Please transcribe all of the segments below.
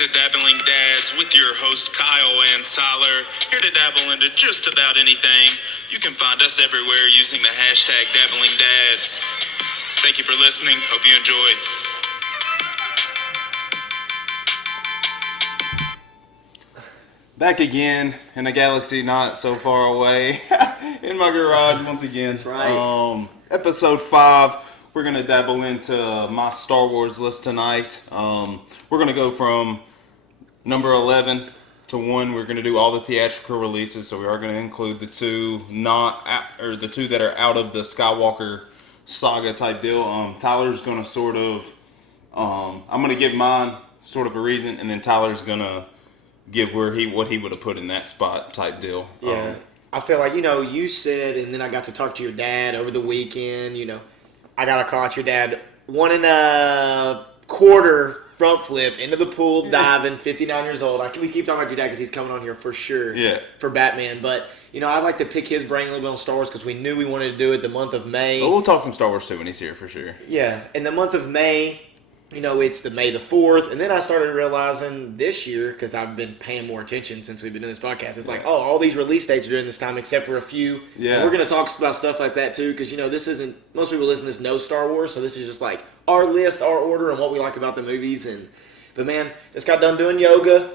to Dabbling Dads with your host Kyle and Tyler, here to dabble into just about anything. You can find us everywhere using the hashtag Dabbling Dads. Thank you for listening. Hope you enjoyed. Back again in a galaxy not so far away, in my garage once again. That's right. Episode 5. We're going to dabble into my Star Wars list tonight. We're going to go from number 11 to 1. We're going to do all the theatrical releases, so we are going to include the two the two that are out of the Skywalker saga type deal. Tyler's going to sort of, I'm going to give mine sort of a reason, and then Tyler's going to give what he would have put in that spot type deal. Yeah. I feel like, you said, and then I got to talk to your dad over the weekend, I got a call at your dad, 1 1/4 front flip into the pool, diving, 59 years old. We keep talking about your dad because he's coming on here for sure for Batman. But, I'd like to pick his brain a little bit on Star Wars because we knew we wanted to do it the month of May. But we'll talk some Star Wars too when he's here for sure. Yeah, in the month of May, it's the May the 4th. And then I started realizing this year, because I've been paying more attention since we've been doing this podcast, it's like, all these release dates are during this time except for a few. Yeah. And we're going to talk about stuff like that too, because, this isn't, most people listen to this know Star Wars, so this is just like our list, our order, and what we like about the movies. But man, just got done doing yoga.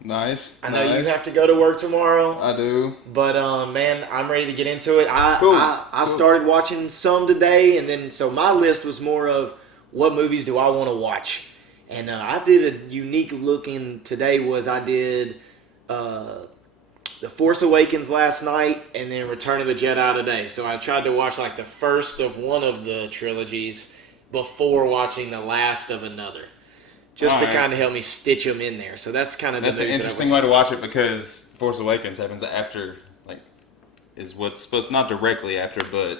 Nice. I know you have to go to work tomorrow. I do. But man, I'm ready to get into it. I started watching some today, and then so my list was more of what movies do I want to watch. And I did a unique looking today. I did The Force Awakens last night, and then Return of the Jedi today. So I tried to watch like the first of one of the trilogies before watching the last of another, just to kind of help me stitch them in there. So that's kind of that's an interesting way to watch it, because Force Awakens happens after, is what's supposed, not directly after, but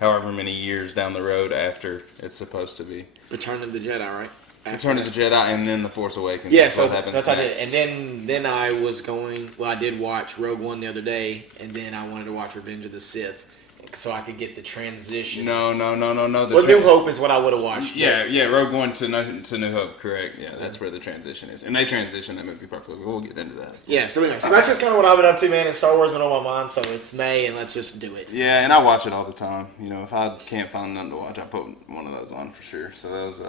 however many years down the road after it's supposed to be. Return of the Jedi, right? Return of the Jedi, and then The Force Awakens. Yeah, so that's how I did it. And then I was going, I did watch Rogue One the other day, and then I wanted to watch Revenge of the Sith, so I could get the transitions. No. New Hope is what I would have watched. Yeah, Rogue One to New Hope, correct. Yeah, that's where the transition is. And they transition that movie perfectly. We'll get into that. Yeah, so anyway, so that's just kind of what I've been up to, man, and Star Wars has been on my mind, so it's May, and let's just do it. Yeah, and I watch it all the time. If I can't find nothing to watch, I put one of those on for sure. So that was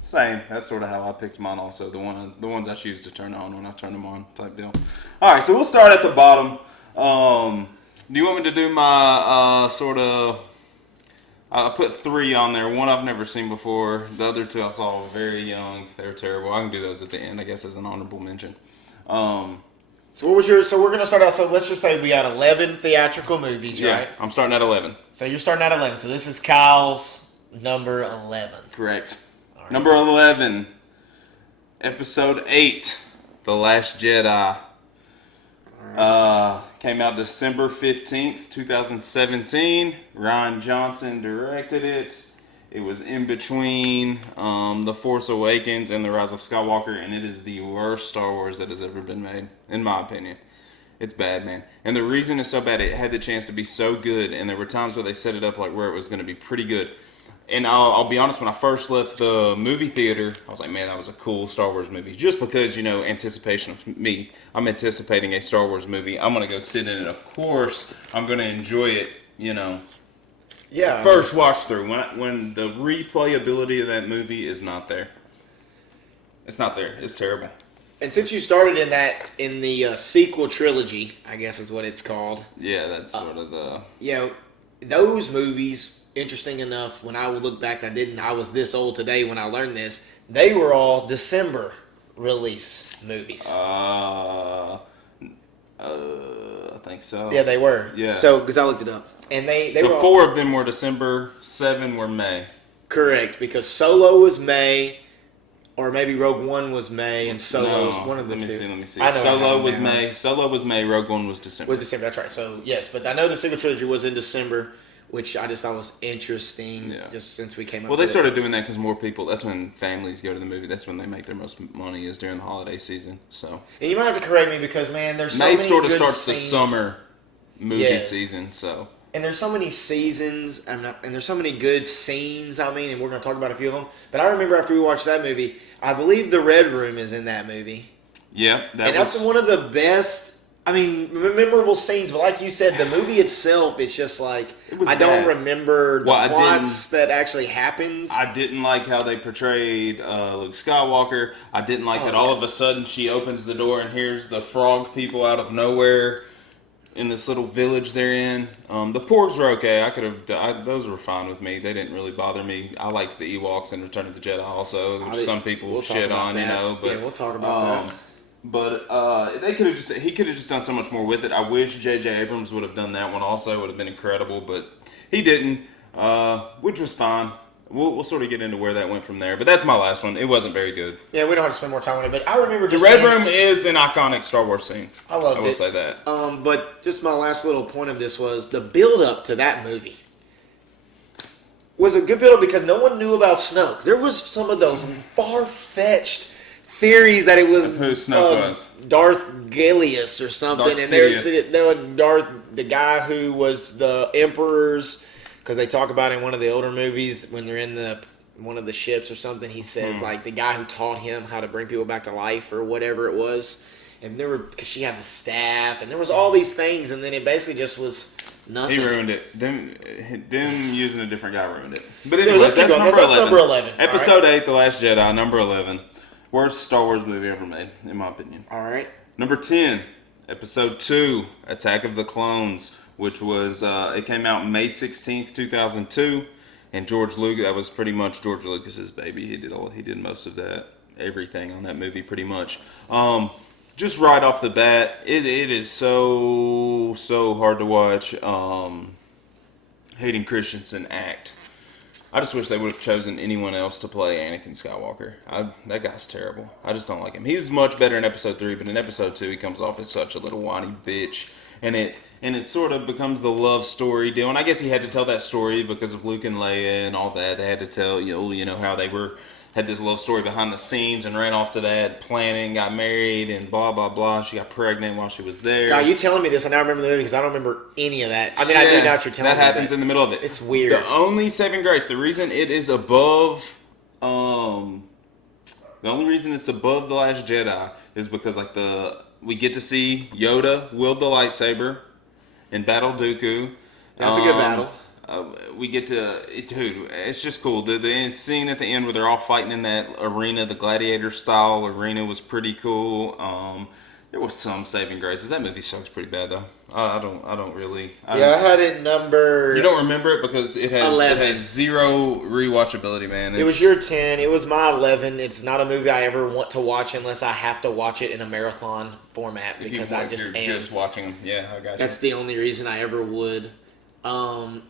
same. That's sort of how I picked mine also. The ones I choose to turn on when I turn them on type deal. All right, so we'll start at the bottom. Do you want me to do my sort of... I put 3 on there. One I've never seen before. The other 2 I saw very young. They were terrible. I can do those at the end, I guess, as an honorable mention. So what was your... So we're going to start out... So let's just say we got 11 theatrical movies, right? I'm starting at 11. So you're starting at 11. So this is Kyle's number 11. Correct. Right. Number 11. Episode 8. The Last Jedi. Came out December 15th, 2017. Rian Johnson directed it. It was in between The Force Awakens and The Rise of Skywalker, and it is the worst Star Wars that has ever been made, in my opinion. It's bad, man. And the reason it's so bad, it had the chance to be so good, and there were times where they set it up like where it was going to be pretty good. And I'll be honest, when I first left the movie theater, I was like, man, that was a cool Star Wars movie. Just because, anticipation of me. I'm anticipating a Star Wars movie. I'm going to go sit in it. Of course, I'm going to enjoy it, Yeah. First watch through. When the replayability of that movie is not there. It's not there. It's terrible. And since you started in the sequel trilogy, I guess is what it's called. Yeah, that's sort of the... Yeah, those movies... Interesting enough, when I would look back, I was this old today when I learned this. They were all December release movies. I think so. Yeah, they were. Yeah. So, because I looked it up. And they so were 4 of them were December, 7 were May. Correct, because Solo was May, or maybe Rogue One was May, and Solo was one of the two. Let me see. Solo was May. Solo was May, Rogue One was December. That's right. So, yes, but I know the sequel trilogy was in December, which I just thought was interesting, just since we came up. Well, they started doing that because more people. That's when families go to the movie. That's when they make their most money, is during the holiday season. So. And you might have to correct me because, man, there's so May many sort of good starts scenes. the summer movie season. So. And there's so many seasons, and there's so many good scenes, and we're going to talk about a few of them. But I remember after we watched that movie, I believe the Red Room is in that movie. Yeah. That's one of the best, memorable scenes. But like you said, the movie itself is just like, I don't remember the plots that actually happened. I didn't like how they portrayed Luke Skywalker. I didn't like that all of a sudden she opens the door and here's the frog people out of nowhere. In this little village they're in. The porgs were okay. Those were fine with me. They didn't really bother me. I liked the Ewoks in Return of the Jedi also, which some people shit on, but yeah, we'll talk about that. But he could have just done so much more with it. I wish J.J. Abrams would have done that one also. It would have been incredible, but he didn't, which was fine. We'll sort of get into where that went from there. But that's my last one. It wasn't very good. Yeah, we don't have to spend more time on it. But I remember just the Red Room is an iconic Star Wars scene. I loved it. I will say that. But just my last little point of this was the build-up to that movie was a good build-up because no one knew about Snoke. There was some of those far-fetched theories that it was who Snoke was. Darth Gallius or something. Darth And Sidious. there was the guy who was the Emperor's. Because they talk about in one of the older movies when they're in one of the ships or something, he says like the guy who taught him how to bring people back to life or whatever it was, and because she had the staff and there was all these things, and then it basically just was nothing. He ruined it. Them using a different guy ruined it. But So anyways, let's keep going. That's number 11. Episode 8, The Last Jedi, number 11. Worst Star Wars movie ever made, in my opinion. All right. Number 10, Episode 2, Attack of the Clones, which was, it came out May 16th, 2002, and that was pretty much George Lucas's baby. He did most of that, everything on that movie pretty much. Just right off the bat, it is so hard to watch Hayden Christensen act. I just wish they would have chosen anyone else to play Anakin Skywalker. That guy's terrible. I just don't like him. He was much better in Episode 3, but in Episode 2 he comes off as such a little whiny bitch. And it sort of becomes the love story deal. And I guess he had to tell that story because of Luke and Leia and all that. They had to tell, how they had this love story behind the scenes and ran off to that, planning, got married, and blah, blah, blah. She got pregnant while she was there. God, you telling me this, and I remember the movie because I don't remember any of that. I do know what you're telling me. That happens in the middle of it. It's weird. The only saving grace, the reason it is above, the only reason it's above The Last Jedi is because, we get to see Yoda wield the lightsaber in Battle Dooku. That's a good battle. We get to, dude, it's just cool. The scene at the end where they're all fighting in that arena, the gladiator style arena, was pretty cool. There was some saving graces. That movie sucks pretty bad though. I don't really. I had it number. You don't remember it because it has 11. It has zero rewatchability, man. It was your 10. It was my 11. It's not a movie I ever want to watch unless I have to watch it in a marathon format because I just am. Just watching them. Yeah, I got you. That's the only reason I ever would. I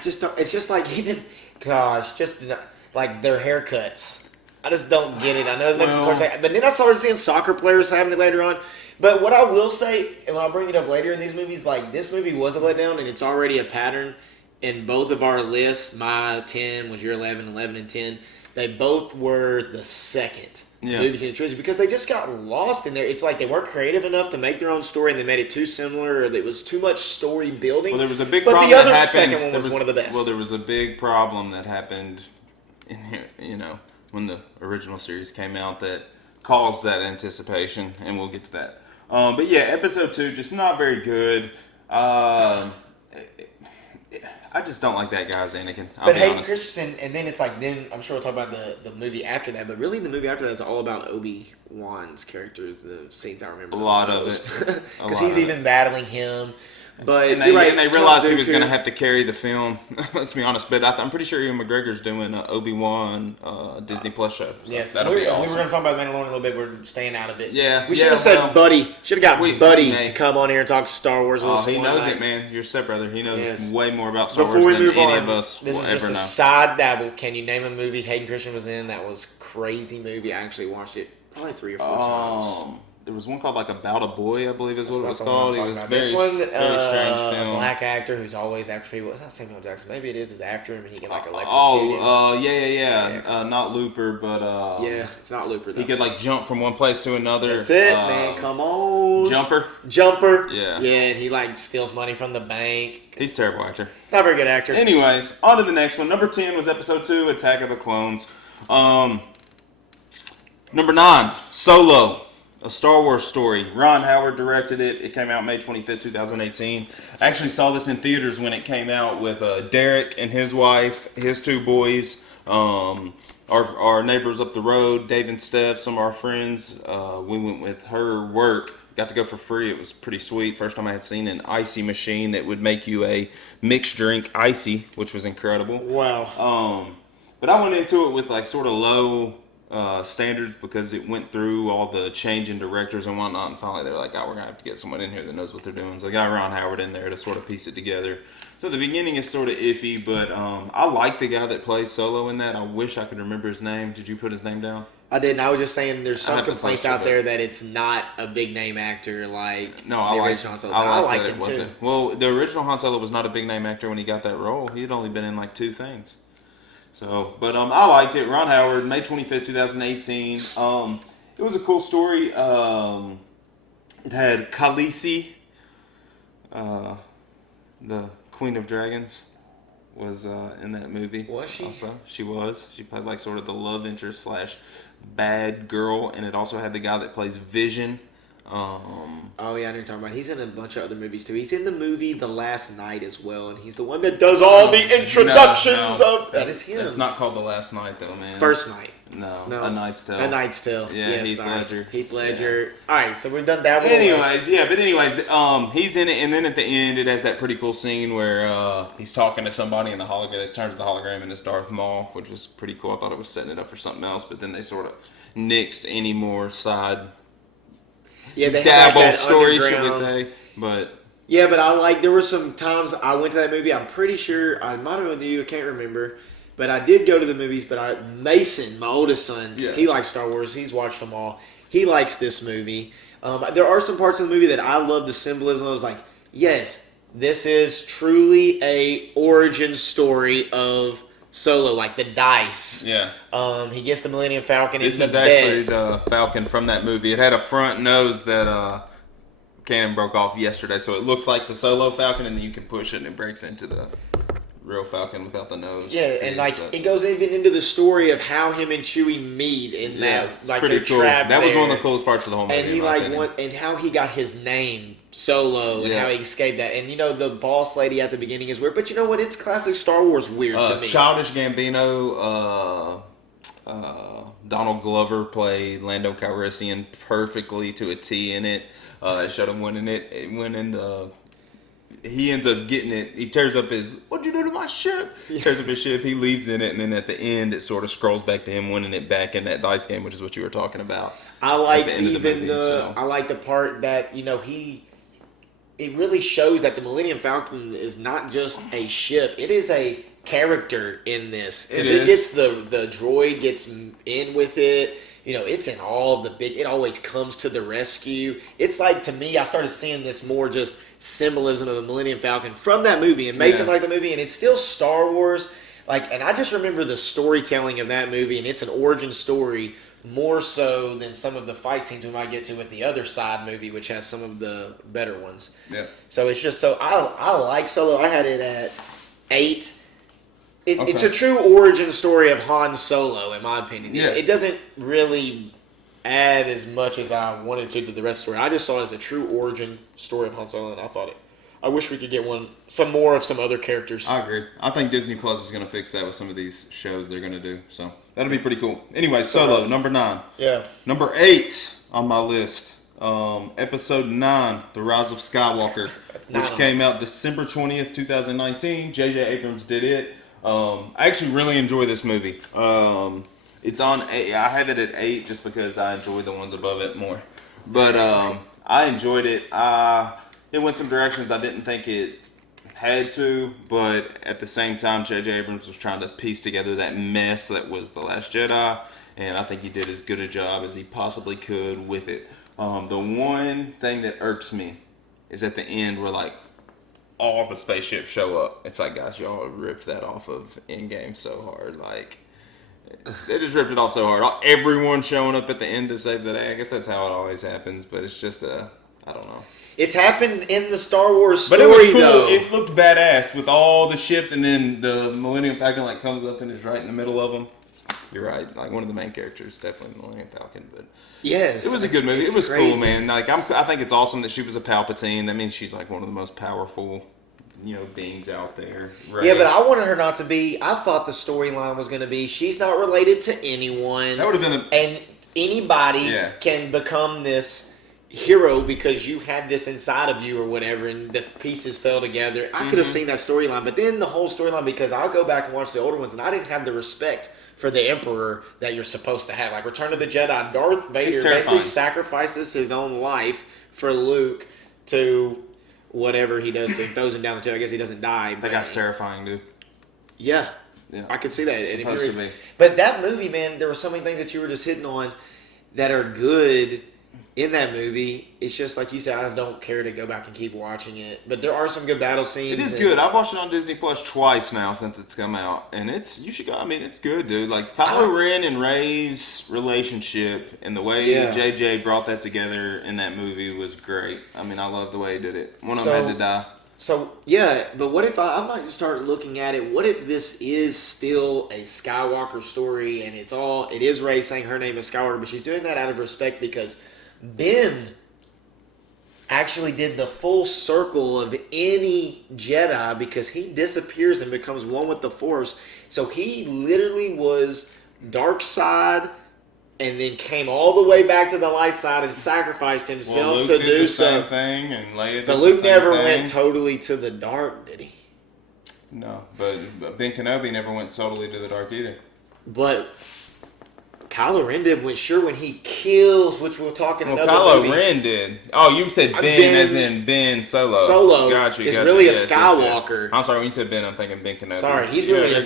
just don't. It's just like even, gosh, just like their haircuts. I just don't get it. I know it makes but then I started seeing soccer players having it later on. But what I will say, and I'll bring it up later in these movies, like this movie was a letdown, and it's already a pattern in both of our lists. My 10 was your 11, 11 and 10. They both were the second movies in the trilogy because they just got lost in there. It's like they weren't creative enough to make their own story, and they made it too similar, or it was too much story building. Well, there was a big problem that happened. But the second one was one of the best. Well, there was a big problem that happened in here, when the original series came out that caused that anticipation, and we'll get to that. But yeah, episode 2, just not very good. I just don't like that guy's Anakin. But Hayden Christensen, and then it's like, then I'm sure we'll talk about the movie after that, but really the movie after that is all about Obi-Wan's characters, the scenes I remember. A lot of it. Because he's even battling him. But and they realized he was going to have to carry the film. Let's be honest. But I'm pretty sure Ewan McGregor's doing an Obi-Wan Disney Plus show. So yes, that'll be awesome. We were going to talk about The Mandalorian a little bit. We're staying out of it. Yeah. We should have said Buddy. Should have got Buddy to come on here and talk Star Wars with us. He knows it, man. Your stepbrother. He knows way more about Star Before Wars we than move any on, of us this will is ever just a know. side dabble. Can you name a movie Hayden Christensen was in that was crazy movie? I actually watched it probably 3 or 4 times. There was one called About a Boy, I believe is what it was called. It was very strange film. A black actor who's always after people. It's not Samuel Jackson. Maybe it is after him and he can electrocute him. Not Looper, but it's not Looper though. He could jump from one place to another. That's it, man. Come on. Jumper. Jumper. Yeah. Yeah, and he like steals money from the bank. He's a terrible actor. Not a very good actor. Anyways, on to the next one. Number 10 was Episode 2, Attack of the Clones. Number 9, Solo, a Star Wars story. Ron Howard directed it. It came out May 25th, 2018. I actually saw this in theaters when it came out with Derek and his wife, his 2 boys, our neighbors up the road, Dave and Steph, some of our friends. We went with her work. Got to go for free. It was pretty sweet. First time I had seen an icy machine that would make you a mixed drink icy, which was incredible. Wow. But I went into it with like sort of low standards because it went through all the change in directors and whatnot, and finally they're like, oh, we're gonna have to get someone in here that knows what they're doing. So they got Ron Howard in there to sort of piece it together. So the beginning is sort of iffy, but I like the guy that plays Solo in that. I wish I could remember his name. Did you put his name down? I didn't. I was just saying there's some have to complaints post it out up. there that it's not a big name actor like No, the I original Han Solo. I liked that him it too. wasn't. Well, the original Han Solo was not a big name actor when he got that role. He had only been in like 2 things. So, but I liked it. Ron Howard, May 25th, 2018. It was a cool story. It had Khaleesi, the Queen of Dragons, was in that movie. Was she? Also, she was. She played like sort of the love interest / bad girl, and it also had the guy that plays Vision. Oh yeah, I know you're talking about. He's in a bunch of other movies too. He's in the movie The Last Night as well, and he's the one that does all the introductions of. That is him. It's not called The Last Night though, man. First Night. No, A Knight's Tale. A Knight's Tale. Yeah, Yes, Heath Ledger. Ledger. Yeah. All right, so we're done dabbling. Anyways, he's in it, and then at the end, it has that pretty cool scene where he's talking to somebody, and the hologram that turns the hologram into Darth Maul, which was pretty cool. I thought it was setting it up for something else, but then they sort of nixed any more side they Dabble had that story, should we underground. say? But yeah, but there were some times I went to that movie. I'm pretty sure I might have been with you. I can't remember. But I did go to the movies, but Mason, my oldest son, he likes Star Wars. He's watched them all. He likes this movie. There are some parts of the movie that I love the symbolism. I was like, yes, this is truly a origin story of Solo, like the dice. yeah. He gets the Millennium Falcon. This in is the actually bed. the Falcon from that movie. It had a front nose that cannon broke off yesterday, so it looks like the Solo Falcon, and then you can push it and it breaks into the real Falcon without the nose. Yeah, and like it goes even into the story of how him and Chewie meet in that. It's Like pretty they're cool. trapped That was there. one of the coolest parts of the whole movie. And he and how he got his name Solo and how he escaped that. And the boss lady at the beginning is weird, but you know what? It's classic Star Wars weird to me. Childish Gambino, Donald Glover played Lando Calrissian perfectly to a T in it. It showed him winning it. It went in the. He ends up getting it. He tears up his. What'd you do to my ship? Tears up his ship. He leaves in it, and then at the end, it sort of scrolls back to him winning it back in that dice game, which is what you were talking about. I like at the end of the even movie, I like the part that it really shows that the Millennium Falcon is not just a ship; it is a character in this because it gets the droid gets in with it. It's in all of the big. It always comes to the rescue. It's like, to me, I started seeing this more just symbolism of the Millennium Falcon from that movie, and Mason likes that movie, and it's still Star Wars. And I just remember the storytelling of that movie, and it's an origin story more so than some of the fight scenes we might get to with the other side movie, which has some of the better ones. Yeah. So it's just I like Solo. I had it at 8. It's a true origin story of Han Solo, in my opinion. Yeah. It doesn't really add as much as I wanted to the rest of the story. I just saw it as a true origin story of Han Solo, and I wish we could get some more of some other characters. I agree. I think Disney Plus is going to fix that with some of these shows they're going to do. So that'll be pretty cool. Anyway, Solo, number 9. Yeah. Number 8 on my list. Episode 9, The Rise of Skywalker, which came out December 20th, 2019. J.J. Abrams did it. I actually really enjoy this movie. It's on 8. I have it at 8 just because I enjoy the ones above it more. But I enjoyed it. It went some directions I didn't think it had to, but at the same time, J.J. Abrams was trying to piece together that mess that was The Last Jedi, and I think he did as good a job as he possibly could with it. The one thing that irks me is at the end where all the spaceships show up. It's like, gosh, y'all ripped that off of Endgame so hard. They just ripped it off so hard. Everyone showing up at the end to save the day. I guess that's how it always happens, but it's just I don't know. It's happened in the Star Wars story, But it was cool. though. It looked badass with all the ships, and then the Millennium Falcon like comes up and is right in the middle of them. You're right. Like one of the main characters, definitely the Millennium Falcon. But yes, it was a good movie. It was crazy. cool, man. Like I think it's awesome that she was a Palpatine. That means she's like one of the most powerful, beings out there. Rey. Yeah, but I wanted her not to be. I thought the storyline was going to be she's not related to anyone. That would have been and anybody can become this hero because you had this inside of you or whatever, and the pieces fell together. I could have seen that storyline, but then the whole storyline, because I'll go back and watch the older ones, and I didn't have the respect for the Emperor that you're supposed to have. Like Return of the Jedi, Darth Vader basically sacrifices his own life for Luke to whatever he does to throws him down the tube. I guess he doesn't die. That guy's terrifying, dude. Yeah. Yeah. I could see that. It's supposed to be. But that movie, man, there were so many things that you were just hitting on that are good in that movie. It's just like you said, I just don't care to go back and keep watching it. But there are some good battle scenes. It is good. I've watched it on Disney Plus twice now since it's come out, and you should go. I mean, it's good, dude. Like Kylo Ren and Rey's relationship and the way JJ brought that together in that movie was great. I mean, I love the way he did it. One of them had to die. So, yeah, but what if I might start looking at it, what if this is still a Skywalker story and it is Rey saying her name is Skywalker, but she's doing that out of respect because Ben actually did the full circle of any Jedi because he disappears and becomes one with the Force. So he literally was dark side and then came all the way back to the light side and sacrificed himself to do so. Same thing, and Leia but Luke never went totally to the dark, did he? No, but Ben Kenobi never went totally to the dark either. But Kylo Ren did when he kills, which we'll talk in another movie. Kylo Ren did. Oh, you said Ben as in Ben Solo. Solo. Gotcha. It's really a Skywalker. Yes. I'm sorry, when you said Ben, I'm thinking Ben Kenobi. Sorry, he's really a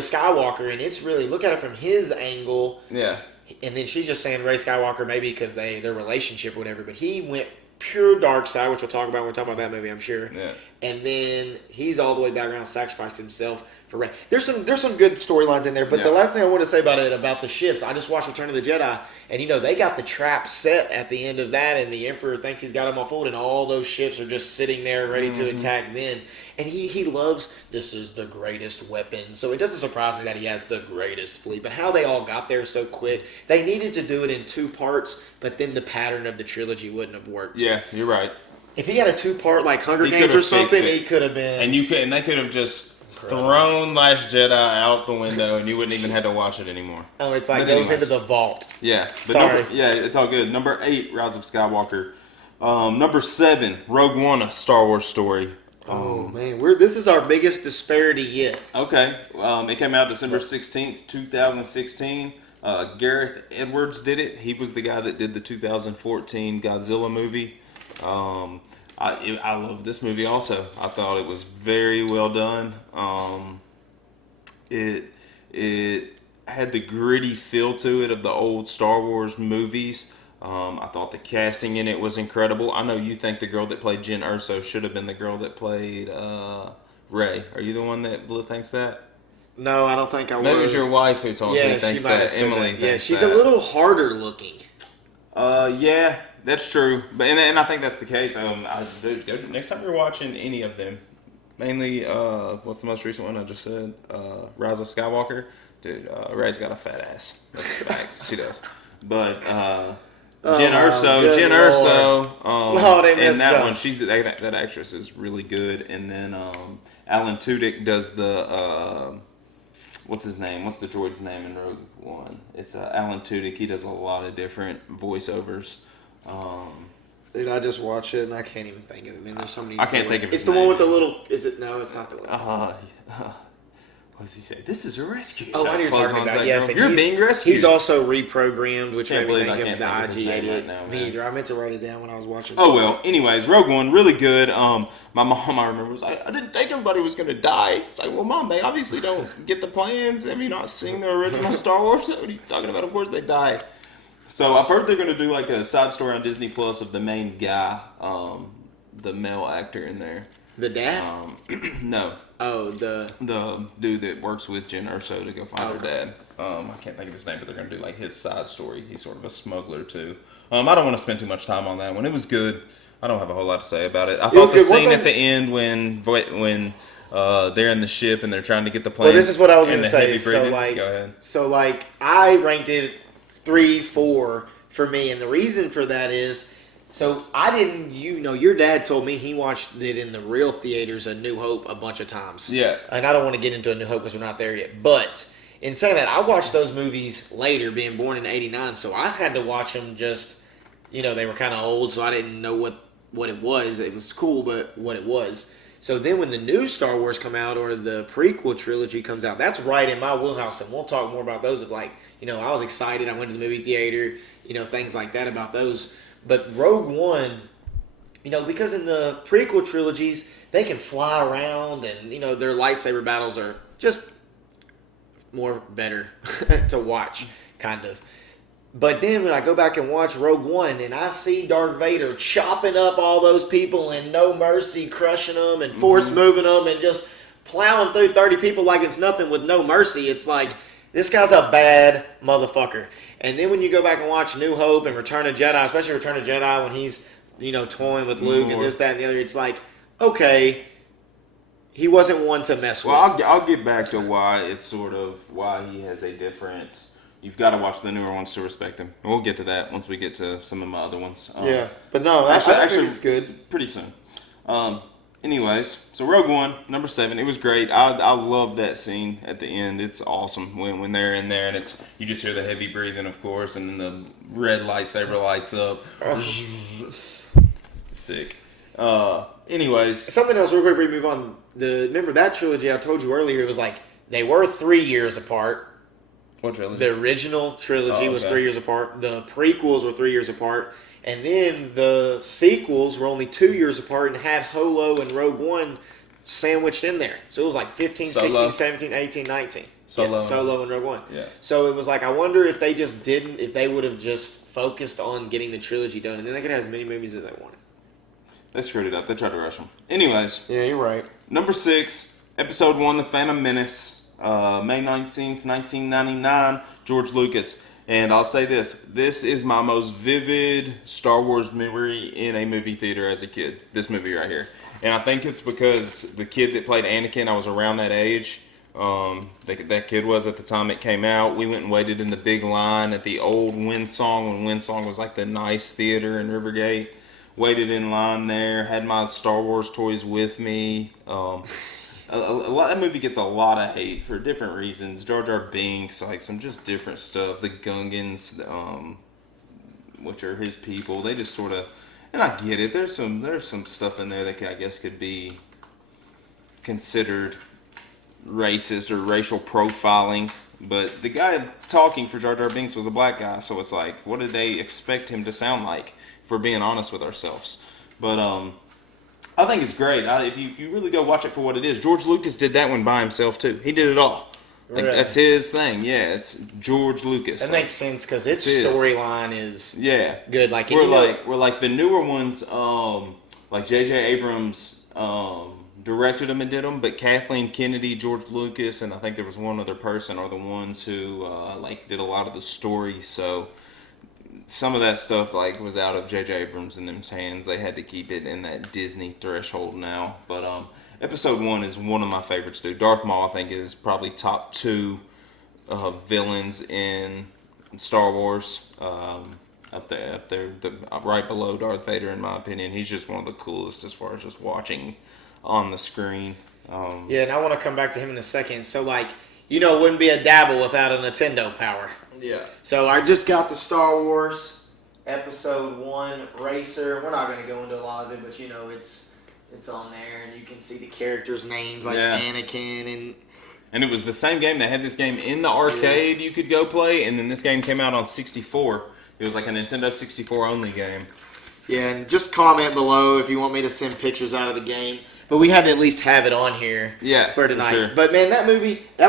Skywalker, and it's really, look at it from his angle. Yeah. And then she's just saying Rey Skywalker maybe because their relationship or whatever, but he went pure dark side, which we'll talk about when we talk about that movie, I'm sure. Yeah. And then he's all the way back around, sacrificed himself for Rey. There's some good storylines in there, but the last thing I want to say about the ships, I just watched Return of the Jedi, and they got the trap set at the end of that, and the Emperor thinks he's got them all fooled, and all those ships are just sitting there ready to attack then. And he loves, this is the greatest weapon. So it doesn't surprise me that he has the greatest fleet. But how they all got there so quick, they needed to do it in 2 parts, but then the pattern of the trilogy wouldn't have worked. Yeah, you're right. If he had a 2-part like Hunger Games or something, he could have been. And they could have just thrown Last Jedi out the window, and you wouldn't even have to watch it anymore. Oh, it's like goes into the vault. Yeah. Sorry. It's all good. Number 8, Rise of Skywalker. Number 7, Rogue One, A Star Wars Story. Oh man, this is our biggest disparity yet. Okay, it came out December 16th, 2016. Gareth Edwards did it. He was the guy that did the 2014 Godzilla movie. I love this movie also. I thought it was very well done. It had the gritty feel to it of the old Star Wars movies. I thought the casting in it was incredible. I know you think the girl that played Jyn Erso should have been the girl that played Rey. Are you the one that thinks that? No, I don't think I was. Maybe it was your wife who told me thinks that. Emily thinks yeah, she's that. a little harder looking. Yeah, that's true. But and I think that's the case. Next time you're watching any of them, mainly what's the most recent one I just said? Rise of Skywalker. Dude, Rey's got a fat ass. That's a fact. She does. But Jyn Erso, and that one, that actress is really good. And then Alan Tudyk does the what's his name? What's the droid's name in Rogue One? It's Alan Tudyk. He does a lot of different voiceovers. Dude, I just watched it and I can't even think of it. Man, there's so many. I can't think of it. It's the one with the little. Is it? No, it's not the one. What does he say? This is a rescue. Oh, I know you're talking about. Yes, you're being rescued. He's also reprogrammed, which made me think of the IG-88. Right me either. I meant to write it down when I was watching. Oh well. Anyways, Rogue One, really good. My mom, I remember, was like, I didn't think everybody was gonna die. It's like, well, Mom, they obviously don't get the plans. Have you not seen the original Star Wars? What are you talking about? Of course they die. So I've heard they're gonna do like a side story on Disney Plus of the main guy, the male actor in there. The dad? No. Oh, the dude that works with Jyn Erso to go find her dad. I can't think of his name, but they're gonna do like his side story. He's sort of a smuggler too. I don't want to spend too much time on that one. It was good. I don't have a whole lot to say about it. I was thought the good. One scene thing- at the end when they're in the ship and they're trying to get the plane. Well, this is what I was and going to the say. heavy So breathing. like, Go ahead. I ranked it 3, 4 for me, and the reason for that is, so I didn't. Your dad told me he watched it in the real theaters, A New Hope, a bunch of times. Yeah. And I don't want to get into A New Hope because we're not there yet. But in saying that, I watched those movies later, being born in '89, so I had to watch them just. They were kind of old, so I didn't know what it was. It was cool, but what it was. So then when the new Star Wars come out or the prequel trilogy comes out, that's right in my wheelhouse, and we'll talk more about those. I was excited. I went to the movie theater, things like that about those. But Rogue One, because in the prequel trilogies, they can fly around and, their lightsaber battles are just more better to watch, kind of. But then when I go back and watch Rogue One and I see Darth Vader chopping up all those people and no mercy, crushing them and force moving them and just plowing through 30 people like it's nothing with no mercy, it's like, this guy's a bad motherfucker. And then when you go back and watch New Hope and Return of Jedi, especially Return of Jedi when he's, toying with Luke and this, that, and the other, it's like, okay, he wasn't one to mess with. Well, I'll get back to why he has a different. You've got to watch the newer ones to respect him. We'll get to that once we get to some of my other ones. But no, actually, it's good. Pretty soon. Anyways, so Rogue One, number 7, it was great. I love that scene at the end. It's awesome when they're in there and you just hear the heavy breathing, of course, and then the red lightsaber lights up. Sick. Anyways, something else real quick before we move on. Remember that trilogy I told you earlier? It was like they were 3 years apart. What trilogy? The original trilogy was 3 years apart. The prequels were 3 years apart. And then the sequels were only 2 years apart and had Holo and Rogue One sandwiched in there. So it was like 15, Solo. 16, 17, 18, 19. Solo. Solo and Rogue One. Yeah. So it was like, I wonder if they would have just focused on getting the trilogy done. And then they could have as many movies as they wanted. They screwed it up. They tried to rush them. Anyways. Yeah, you're right. Number 6, Episode 1, The Phantom Menace. May 19th, 1999, George Lucas. And I'll say this is my most vivid Star Wars memory in a movie theater as a kid. This movie right here. And I think it's because the kid that played Anakin, I was around that age. That kid was at the time it came out. We went and waited in the big line at the old Windsong, when Windsong was like the nice theater in Rivergate. Waited in line there, had my Star Wars toys with me. That movie gets a lot of hate for different reasons. Jar Jar Binks, like some just different stuff. The Gungans, which are his people, they just sort of, and I get it. There's some stuff in there that I guess could be considered racist or racial profiling. But the guy talking for Jar Jar Binks was a black guy, so it's like, what did they expect him to sound like? If we're being honest with ourselves. But I think it's great. If you really go watch it for what it is, George Lucas did that one by himself too. He did it all. Like, Really? That's his thing. Yeah, it's George Lucas. That makes sense because its storyline is good. Like we're like the newer ones, like J.J. Abrams directed them and did them, but Kathleen Kennedy, George Lucas, and I think there was one other person are the ones who did a lot of the story. So some of that stuff was out of J.J. Abrams and them's hands. They had to keep it in that Disney threshold now. But Episode 1 is one of my favorites too. Darth Maul, I think, is probably top 2 villains in Star Wars. Up there, right below Darth Vader, in my opinion. He's just one of the coolest as far as just watching on the screen. and I want to come back to him in a second. So, it wouldn't be a Dabble without a Nintendo power. Yeah. So I just got the Star Wars Episode 1 Racer. We're not going to go into a lot of it, but it's on there, and you can see the characters' names like Anakin and it was the same game. They had this game in the arcade you could go play, and then this game came out on 64. It was like a Nintendo 64 only game. Yeah, and just comment below if you want me to send pictures out of the game. But we had to at least have it on here for tonight. For sure. But man, that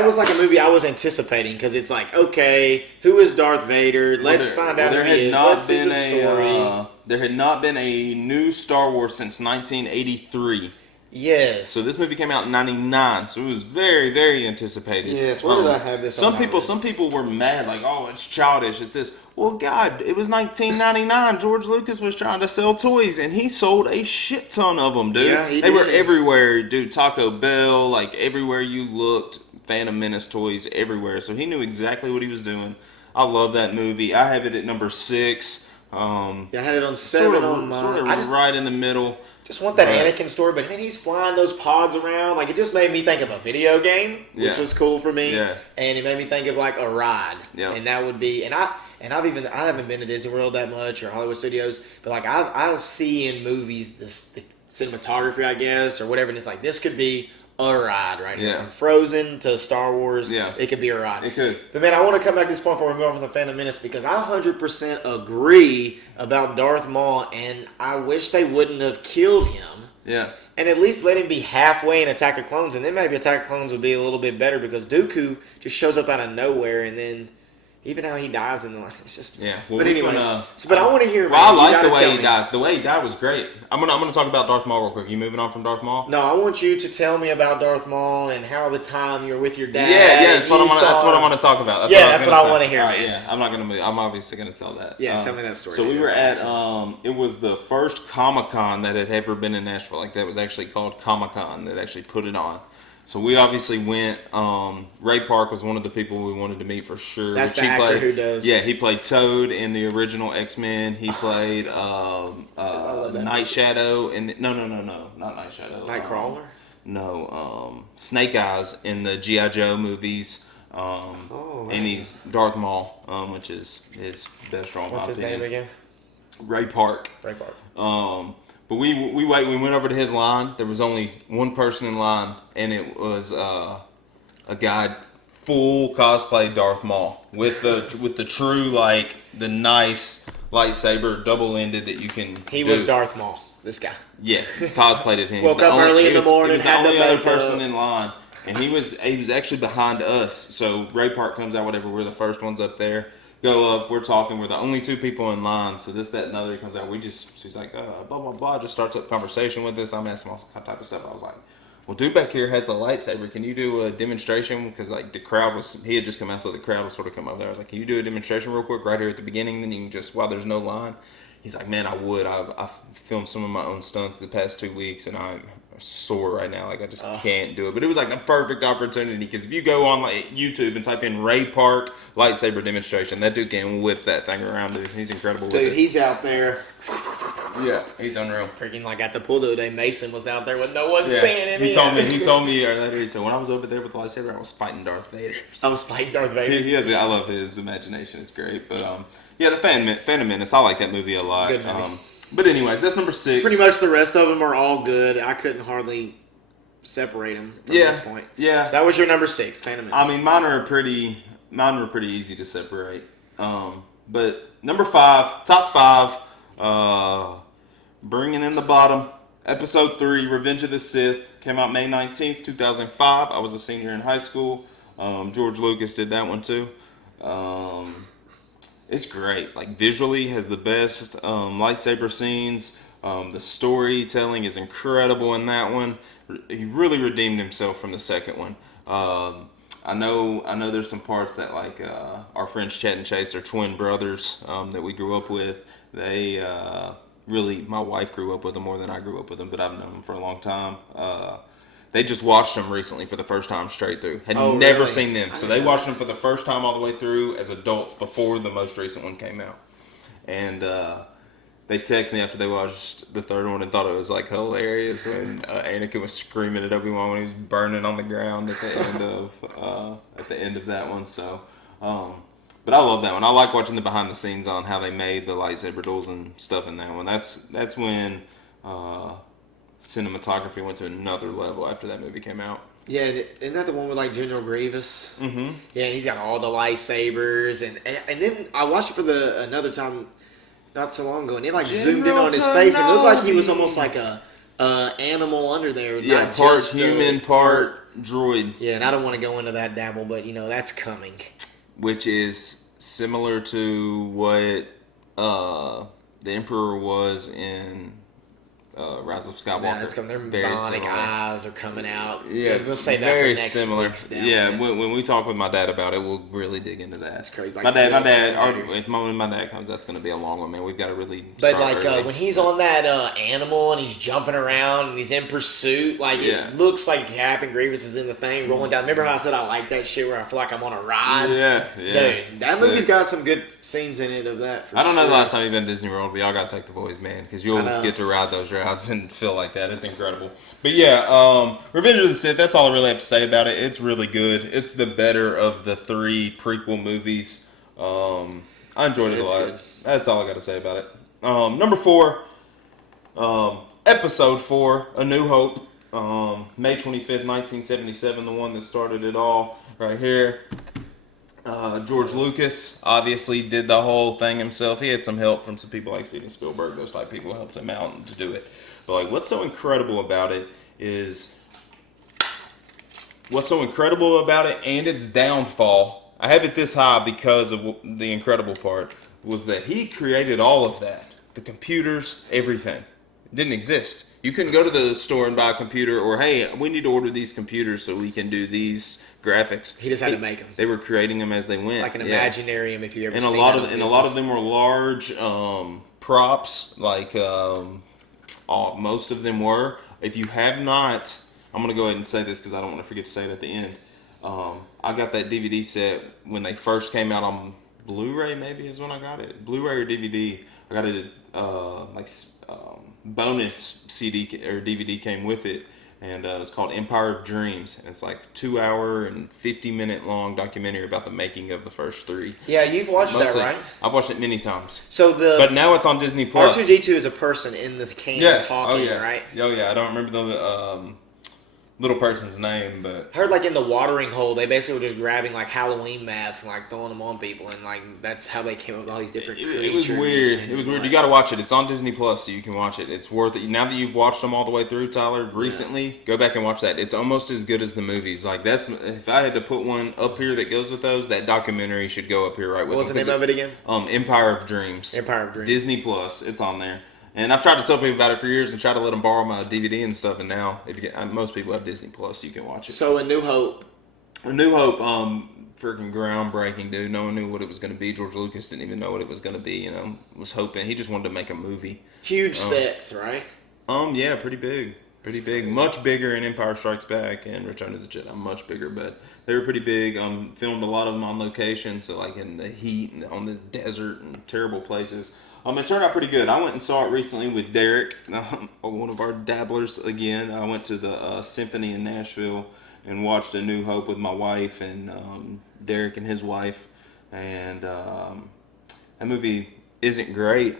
was like a movie I was anticipating because it's like, okay, who is Darth Vader? Let's find out who he is. Let's see the story. There had not been a new Star Wars since 1983. Yes. So this movie came out in '99, so it was very, very anticipated. Yes. Where did I have this? Some people were mad, like, "Oh, it's childish. It's this." Well, God, it was 1999. George Lucas was trying to sell toys, and he sold a shit ton of them, dude. Yeah, they were everywhere, dude. Taco Bell, like everywhere you looked, Phantom Menace toys everywhere. So he knew exactly what he was doing. I love that movie. I have it at number 6. I had it on 7 on mine. Sort of right in the middle. Just want that Anakin story, but man, he's flying those pods around. Like, it just made me think of a video game, which was cool for me. Yeah. And it made me think of like a ride. Yeah. And that would be, I haven't been to Disney World that much or Hollywood Studios, but like I see in movies the cinematography, I guess, or whatever, and it's like this could be a ride right now. From Frozen to Star Wars, it could be a ride. It could. But man, I want to come back to this point before we move on from the Phantom Menace, because I 100% agree about Darth Maul, and I wish they wouldn't have killed him. Yeah. And at least let him be halfway in Attack of Clones, and then maybe Attack of Clones would be a little bit better, because Dooku just shows up out of nowhere, and then even how he dies in the it's just Well, but anyways, but I want to hear. Well, I like the way he dies. The way he died was great. I'm gonna talk about Darth Maul real quick. You moving on from Darth Maul? No, I want you to tell me about Darth Maul and how the time you're with your dad. Yeah, that's what I want to talk about. That's what I want to hear. Right, yeah, I'm not gonna move. I'm obviously gonna tell that. Yeah, tell me that story. So we were at it was the first Comic-Con that had ever been in Nashville. Like that was actually called Comic-Con that actually put it on. So we obviously went. Ray Park was one of the people we wanted to meet for sure. That's the actor who does. Yeah, he played Toad in the original X-Men. He played Night Shadow in not Night Shadow. Nightcrawler. Snake Eyes in the G.I. Joe movies. And he's Darth Maul, which is his best role. What's his name again? Ray Park. But we went over to his line. There was only one person in line, and it was a guy full cosplay Darth Maul with the true, like, the nice lightsaber double ended that you can. He was Darth Maul. This guy. Yeah, cosplayed at him. Woke up early in the morning. Had the only other person in line, and he was actually behind us. So Ray Park comes out, whatever. We're the first ones up there. Go up, we're talking, we're the only 2 people in line, so this, that, and other comes out. She's like, blah, blah, blah, just starts up conversation with us. I'm asking all type of stuff. I was like, well, dude back here has the lightsaber. Can you do a demonstration? Because, like, the crowd he had just come out, so the crowd was sort of come over there. I was like, can you do a demonstration real quick right here at the beginning? Then you can just, while there's no line. He's like, man, I would. I filmed some of my own stunts the past 2 weeks, and I'm sore right now. Like, I just can't do it. But it was like the perfect opportunity, because if you go on like YouTube and type in Ray Park lightsaber demonstration, that dude can whip that thing around, dude. He's incredible with it. Dude, he's out there. Yeah, he's unreal. Freaking like at the pool the other day, Mason was out there with no one saying anything. He told me later, he said, when I was over there with the lightsaber, I was fighting Darth Vader. I was fighting Darth Vader. I love his imagination. It's great. But the Phantom Menace, I like that movie a lot. Good movie. But anyways, that's number 6. Pretty much the rest of them are all good. I couldn't hardly separate them from this point. Yeah. So that was your number 6, Phantom Menace. I mean, mine were pretty easy to separate. But number 5, top 5, bringing in the bottom, episode 3, Revenge of the Sith, came out May 19th, 2005. I was a senior in high school. George Lucas did that one too. It's great. Like, visually has the best lightsaber scenes. The storytelling is incredible in that one. He really redeemed himself from the second one. I know there's some parts that, like, our friends Chet and Chase are twin brothers that we grew up with. They really, my wife grew up with them more than I grew up with them, but I've known them for a long time. They just watched them recently for the first time straight through. Had never seen them. So they watched them for the first time all the way through as adults before the most recent one came out. And they texted me after they watched the third one and thought it was, like, hilarious when Anakin was screaming at Obi-Wan when he was burning on the ground at the end of that one. So, but I love that one. I like watching the behind the scenes on how they made the lightsaber duels and stuff in that one. That's when cinematography went to another level after that movie came out. Yeah, isn't that the one with, like, General Grievous? Mm-hmm. Yeah, and he's got all the lightsabers, and then I watched it for another time not so long ago, and it, like, zoomed in on his face, and it looked like he was almost like a animal under there. Yeah, not part just human, part droid. Yeah, and I don't want to go into that dabble, but, that's coming. Which is similar to what the Emperor was in Rise of Skywalker. Yeah, it's coming. Their very bionic similar. eyes are coming out. Yeah, we'll say that very for next similar. week's now, Yeah, man. when we talk with my dad about it, we'll really dig into that. It's crazy. Like my dad, Terminator. if my dad comes, that's going to be a long one, man. We've got to really. But start like early. when he's on that animal and he's jumping around and he's in pursuit, like Yeah. it looks like Captain Grievous is in the thing rolling down. Remember how I said I like that shit where I feel like I'm on a ride? Yeah. Dude, that Sick. movie's got some good scenes in it of that. For I don't know sure. the last time you've been to Disney World, but y'all got to take the boys, man, because you'll I know. get to ride those rides and feel like that. It's incredible. But yeah, Revenge of the Sith, that's all I really have to say about it. It's really good. It's the better of the 3 prequel movies. I enjoyed it a It's lot. good. That's all I got to say about it. Number 4, Episode 4, A New Hope. May 25th, 1977, the one that started it all right here. George Lucas obviously did the whole thing himself. He had some help from some people like Steven Spielberg. Those type of people helped him out to do it. But like, what's so incredible about it and its downfall, I have it this high because of the incredible part, was that he created all of that. The computers, everything. It didn't exist. You couldn't go to the store and buy a computer or, hey, we need to order these computers so we can do these graphics. He just had to make them. They were creating them as they went. Like an Yeah. Imaginarium, if you ever And seen a lot that of on and a Disney. lot of them were large props. Like most of them were. If you have not, I'm gonna go ahead and say this because I don't want to forget to say it at the end. I got that DVD set when they first came out on Blu-ray. Maybe is when I got it. Blu-ray or DVD. I got it bonus CD or DVD came with it. And it was called Empire of Dreams. And it's like 2-hour and 50-minute long documentary about the making of the first 3. Yeah, you've watched Mostly, that, right? I've watched it many times. So But now it's on Disney Plus. R2D2 is a person in the can talking, oh, yeah. right? Oh yeah, I don't remember the little person's name, but I heard like in the watering hole, they basically were just grabbing like Halloween masks and like throwing them on people, and like that's how they came up with all these different creatures. it was weird. It was weird. You got to watch it. It's on Disney Plus, so you can watch it. It's worth it. Now that you've watched them all the way through, Tyler, recently, go back and watch that. It's almost as good as the movies. Like that's if I had to put one up here that goes with those, that documentary should go up here right with. What was the them, name of it again? Empire of Dreams. Empire of Dreams. Disney Plus. It's on there. And I've tried to tell people about it for years and try to let them borrow my DVD and stuff. And now, if you get, most people have Disney Plus, so you can watch it. So A New Hope. A New Hope, freaking groundbreaking, dude. No one knew what it was going to be. George Lucas didn't even know what it was going to be. You know, was hoping he just wanted to make a movie. Huge sets, right? Yeah, pretty big. Pretty big. Much bigger in Empire Strikes Back and Return of the Jedi. Much bigger, but they were pretty big. Filmed a lot of them on location, so like in the heat and on the desert and terrible places. It turned out pretty good. I went and saw it recently with Derek, one of our dabblers again. I went to the Symphony in Nashville and watched A New Hope with my wife and Derek and his wife. And that movie isn't great,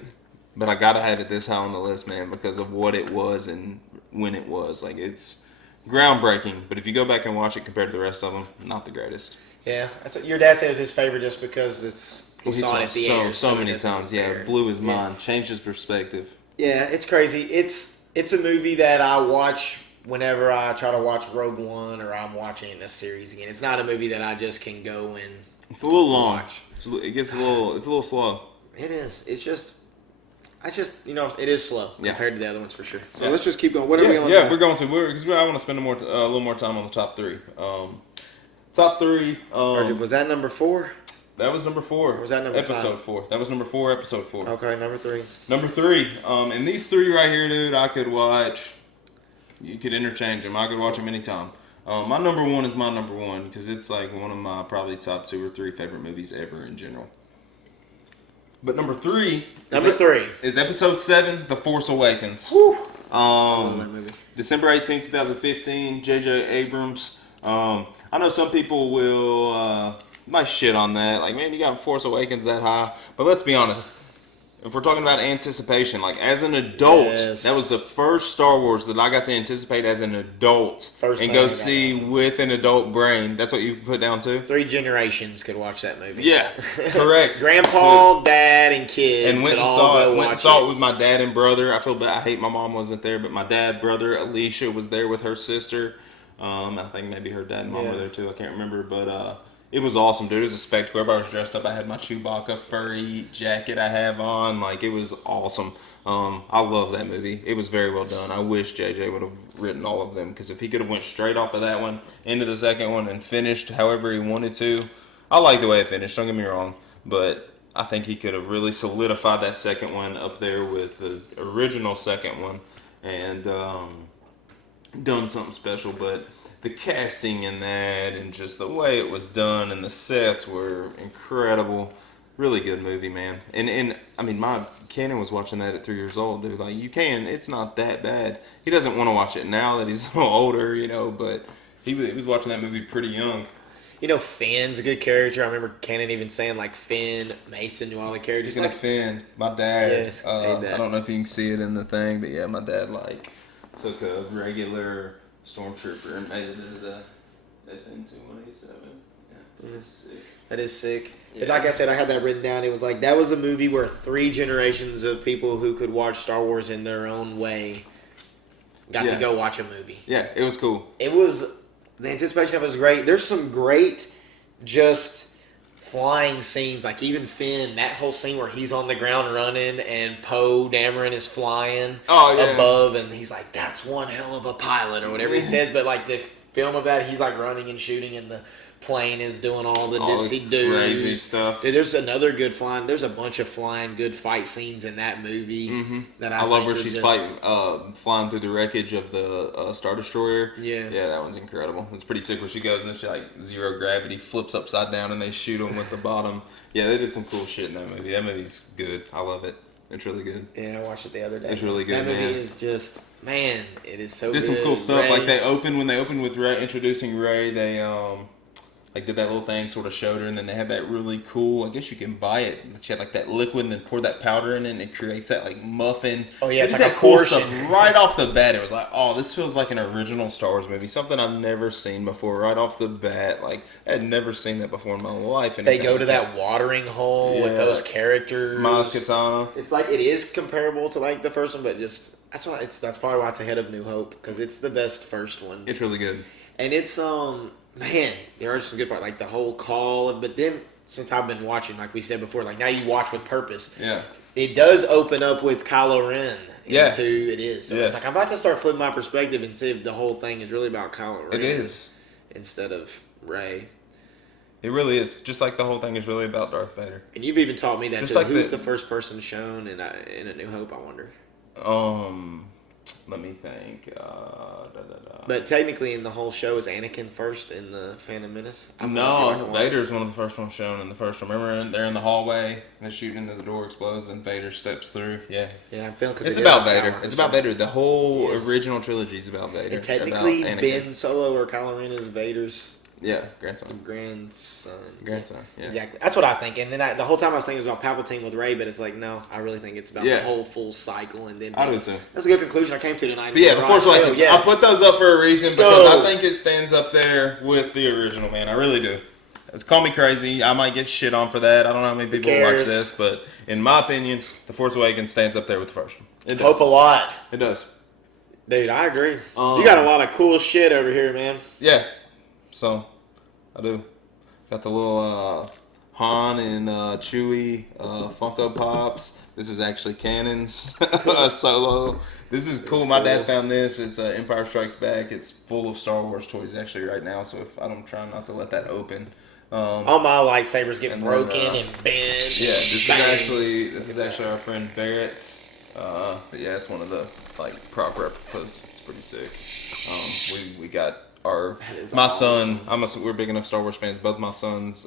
but I gotta have it this high on the list, man, because of what it was and when it was. Like, it's groundbreaking, but if you go back and watch it compared to the rest of them, not the greatest. Yeah, that's what your dad said was his favorite just because he saw it at the end so many times. Yeah, it blew his mind, changed his perspective. Yeah, it's crazy. It's a movie that I watch whenever I try to watch Rogue One or I'm watching a series again. It's not a movie that I just can go and It's a little long. watch. It gets a little slow. It is. It's just it is slow compared to the other ones for sure. So let's just keep going. What are we on? Yeah, we're going to. Because I want to spend a little more time on the top 3. Top 3. Was that number 4? That was number 4. Or was that number episode 5? 4? That was number 4. Episode 4. Okay, number 3. Number 3. And these 3 right here, dude, I could watch. You could interchange them. I could watch them anytime. My number 1 is my number 1 because it's like one of my probably top 2 or 3 favorite movies ever in general. But number 3 is Episode 7, The Force Awakens. Whew. I love that movie. December 18, 2015, J.J. Abrams. I know some people will might shit on that. Like, man, you got Force Awakens that high. But let's be honest. If we're talking about anticipation, like as an adult, that was the first Star Wars that I got to anticipate as an adult and go see with an adult brain. That's what you put down too? 3 generations could watch that movie. Yeah, correct. Grandpa, dad, and kid and went could and all go went and watch saw it with my dad and brother. I feel bad. I hate my mom wasn't there, but my dad, brother, Alicia was there with her sister. I think maybe her dad and mom were there too. I can't remember, but it was awesome, dude. It was a spectacle. Everybody was dressed up. I had my Chewbacca furry jacket I have on. Like, it was awesome. I love that movie. It was very well done. I wish JJ would have written all of them, because if he could have went straight off of that one into the second one and finished however he wanted to, I like the way it finished. Don't get me wrong, but I think he could have really solidified that second one up there with the original second one and done something special. But the casting in that and just the way it was done and the sets were incredible. Really good movie, man. And I mean, my Cannon was watching that at 3 years old, dude. Like, it's not that bad. He doesn't want to watch it now that he's a little older, but he was watching that movie pretty young. Finn's a good character. I remember Cannon even saying, like, Finn, Mason, knew all the characters. Speaking of Finn, my dad, yes, I don't know if you can see it in the thing, but yeah, my dad, like, took a regular stormtrooper and made it into the FN-2187. Yeah, sick. That is sick. Yeah. Like I said, I had that written down. It was like, that was a movie where 3 generations of people who could watch Star Wars in their own way got to go watch a movie. Yeah, it was cool. The anticipation of it was great. There's some great just flying scenes. Like, even Finn, that whole scene where he's on the ground running and Poe Dameron is flying above, and he's like, that's one hell of a pilot, or whatever he says. But, like, the film of that, he's, like, running and shooting, and the plane is doing all the dipsy doos. Crazy stuff. There's another good flying. There's a bunch of flying good fight scenes in that movie that I love where she's flying through the wreckage of the Star Destroyer. Yes. Yeah, that one's incredible. It's pretty sick where she goes and she like zero gravity flips upside down and they shoot him with the bottom. Yeah, they did some cool shit in that movie. That movie's good. I love it. It's really good. Yeah, I watched it the other day. It's really good. That movie is just, man, it is so good. Did some cool stuff. Rey. Like when they opened with Rey, introducing Rey, they like did that little thing, sort of showed her, and then they had that really cool, I guess you can buy it, she had like that liquid and then pour that powder in it and it creates that like muffin. Oh yeah, it's like that a cool portion. stuff right off the bat. It was like, oh, this feels like an original Star Wars movie, something I've never seen before right off the bat. Like, I had never seen that before in my life. They go to that watering hole with those characters. Maz Kanata. It's like, it is comparable to like the first one, but just that's probably why it's ahead of New Hope, because it's the best first one. It's really good. And it's man, there are some good parts, like the whole call. But then, since I've been watching, like we said before, like now you watch with purpose. Yeah. It does open up with Kylo Ren. Yeah. Is who it is. So it's like, I'm about to start flipping my perspective and see if the whole thing is really about Kylo Ren. It is. Instead of Rey. It really is. Just like the whole thing is really about Darth Vader. And you've even taught me that just too. like Who's the first person shown in A New Hope, I wonder? Let me think. But technically, in the whole show, is Anakin first in the Phantom Menace? No, Vader's one of the first ones shown in the first one. Remember, they're in the hallway, and they shoot into the door, explodes, and Vader steps through. Yeah, I'm feeling it's about Vader. It's about Vader. The whole original trilogy is about Vader. And technically, Ben Solo or Kylo Ren is Vader's grandson. Yeah, exactly. That's what I think. And then the whole time I was thinking it was about Palpatine with Rey, but it's like, no, I really think it's about the whole full cycle. And then I do too. That's a good conclusion I came to tonight. But yeah, the Force Awakens. I put those up for a reason because I think it stands up there with the original. Man, I really do. Call me crazy. I might get shit on for that. I don't know how many people watch this, but in my opinion, the Force Awakens stands up there with the first one. It does. Hope a lot. It does. Dude, I agree. You got a lot of cool shit over here, man. Yeah. So, I do. Got the little Han and Chewie Funko Pops. This is actually Cannon's Solo. This is cool. My dad found this. It's Empire Strikes Back. It's full of Star Wars toys actually right now. So if I'm trying not to let that open. All my lightsabers getting broken and bent. Yeah, this is actually our friend Barrett's. But yeah, it's one of the like prop replicas. It's pretty sick. We got. Son, we're big enough Star Wars fans. Both my sons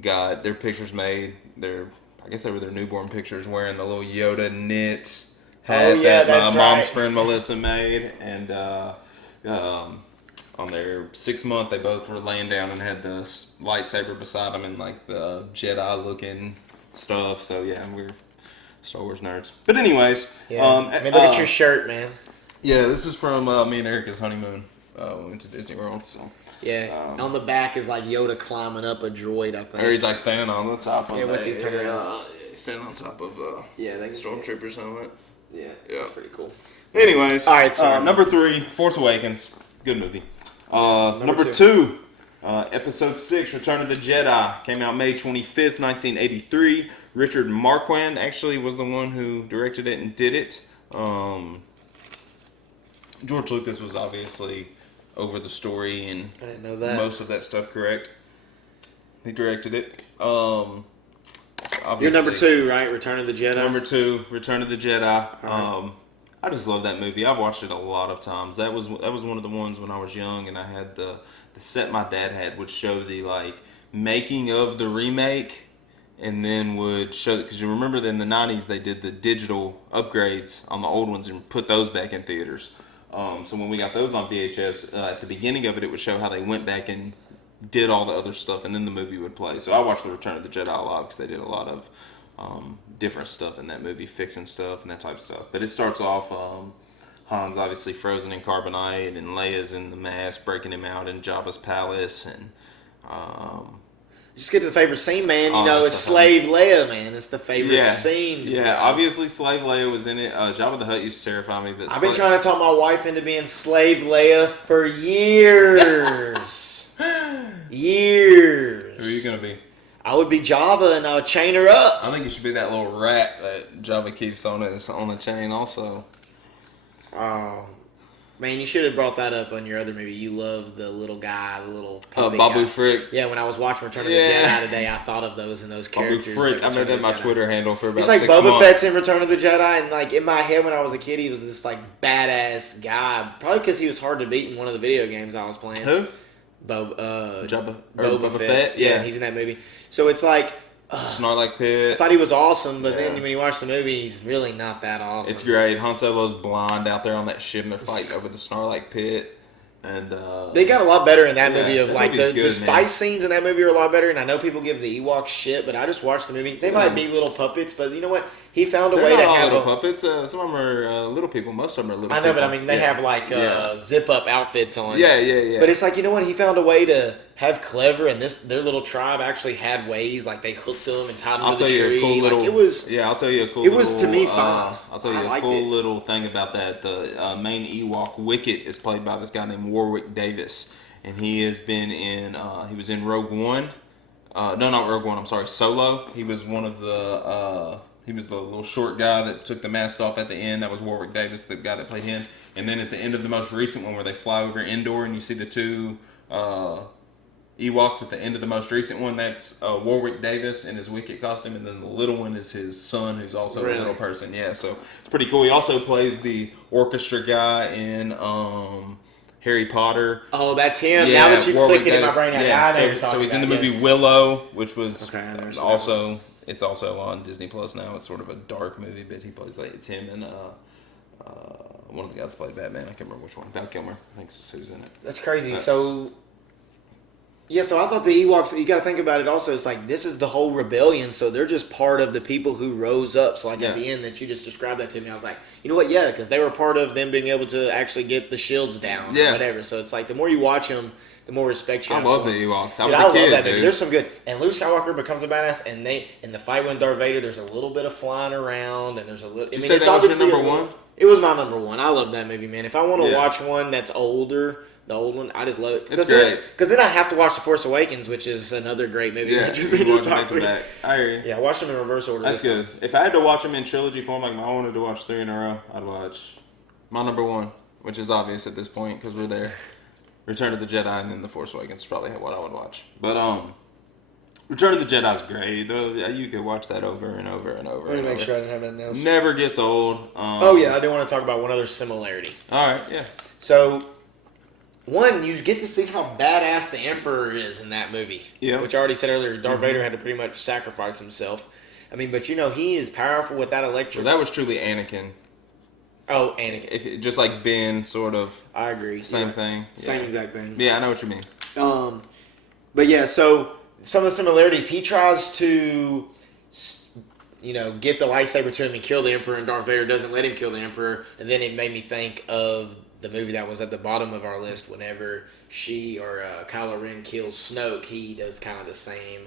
got their pictures made. I guess they were their newborn pictures, wearing the little Yoda knit hat that my mom's friend Melissa made. And on their 6th month, they both were laying down and had the lightsaber beside them and like the Jedi looking stuff. So yeah, we're Star Wars nerds. But anyways, look at your shirt, man. Yeah, this is from me and Erica's honeymoon. We went to Disney World, so... Yeah, on the back is like Yoda climbing up a droid, I think. Or he's like standing on the top of what's he turning around? He's standing on top of the Stormtrooper's helmet. Yeah, that's pretty cool. Anyways, all right, number 3, Force Awakens. Good movie. Number 2, Episode 6, Return of the Jedi. Came out May 25th, 1983. Richard Marquand actually was the one who directed it and did it. George Lucas was obviously over the story and I didn't know that. most of that stuff, correct? He directed it. You're number 2, right? Return of the Jedi? Number 2, Return of the Jedi. Right. I just love that movie. I've watched it a lot of times. That was one of the ones when I was young, and I had the set my dad had would show the like making of the remake, and then would show because you remember that in the 90s they did the digital upgrades on the old ones and put those back in theaters. So when we got those on VHS, at the beginning of it, it would show how they went back and did all the other stuff, and then the movie would play. So I watched the Return of the Jedi a lot because they did a lot of different stuff in that movie, fixing stuff and that type of stuff. But it starts off, Han's obviously frozen in carbonite, and Leia's in the mask, breaking him out in Jabba's palace, and just get to the favorite scene, man. You know, it's Slave Leia, man. It's the favorite scene. Yeah, obviously Slave Leia was in it. Jabba the Hutt used to terrify me, but I've been trying to talk my wife into being Slave Leia for years. Years. Who are you gonna be? I would be Jabba, and I would chain her up. I think you should be that little rat that Jabba keeps on the chain also. Oh, man, you should have brought that up on your other movie. You love the little guy, the little puppet Babu guy. Frick. Yeah, when I was watching Return of the Jedi today, I thought of those and those characters. Babu Frick. I made that my Twitter handle for about It's like 6 Boba months. Fett's in Return of the Jedi, and like in my head when I was a kid, he was this like badass guy. Probably because he was hard to beat in one of the video games I was playing. Who? Boba Fett. Yeah, he's in that movie. So it's like Snorlax Pit. I thought he was awesome, but then when you watch the movie, he's really not that awesome. It's great. Han Solo's blind out there on that ship, and they're fighting over the Snorlax Pit. And they got a lot better in that movie. Of that like movie's the good, fight scenes in that movie are a lot better. And I know people give the Ewoks shit, but I just watched the movie. They might be little puppets, but you know what? He found a way to have little puppets. Some of them are little people. Most of them are little. I know, people. but I mean, they have like zip up outfits on. Yeah. But it's like, you know what? He found a way to have clever, and their little tribe actually had ways. Like they hooked them and tied them to the tree. I'll tell you a cool. It was to me fine. I'll tell you a cool little thing about that. The main Ewok Wicket is played by this guy named Warwick Davis, and he has been in. He was in Rogue One. No, not Rogue One. I'm sorry, Solo. He was one of the. He was the little short guy that took the mask off at the end. That was Warwick Davis, the guy that played him. And then at the end of the most recent one, where they fly over Endor and you see the two Ewoks at the end of the most recent one, that's Warwick Davis in his Wicket costume, and then the little one is his son, who's also a little person. Yeah, so it's pretty cool. He also plays the orchestra guy in Harry Potter. Oh, that's him. Yeah, now that you clicked it in my brain, so he's in the movie Willow, which was also. It's also on Disney Plus now. It's sort of a dark movie, but he plays like it's him and one of the guys that played Batman. I can't remember which one. Val Kilmer, I think is who's in it. That's crazy. So I thought the Ewoks. You got to think about it. Also, it's like this is the whole rebellion. So they're just part of the people who rose up. So like at the end that you just described that to me, I was like, you know what? Yeah, because they were part of them being able to actually get the shields down. Or whatever. So it's like the more you watch them, the more respect you have. I love the Ewoks. I love that movie. There's some good. And Luke Skywalker becomes a badass, and in the fight with Darth Vader, there's a little bit of flying around, and there's a little. Did you say that was your number one? It was my number one. I love that movie, man. If I want to watch one that's older, the old one, I just love it. It's great. Because then I have to watch The Force Awakens, which is another great movie. Yeah, you watch back to back. I hear you. Yeah, watch them in reverse order. That's good. If I had to watch them in trilogy form, like I wanted to watch 3 in a row, I'd watch my number one, which is obvious at this point because we're there. Return of the Jedi and then The Force Awakens is probably what I would watch. But Return of the Jedi is great. You could watch that over and over and over. Let me make sure I didn't have nothing else. Never gets old. I do want to talk about one other similarity. All right, yeah. So, one, you get to see how badass the Emperor is in that movie. Yeah. Which I already said earlier, Darth Vader had to pretty much sacrifice himself. I mean, but he is powerful with that electric. Well, that was truly Anakin. Oh, Anakin. Just like Ben, sort of. I agree. Same thing. Same exact thing. Yeah, I know what you mean. But yeah, so some of the similarities, he tries to, get the lightsaber to him and kill the Emperor, and Darth Vader doesn't let him kill the Emperor. And then it made me think of the movie that was at the bottom of our list. Whenever she or Kylo Ren kills Snoke, he does kind of the same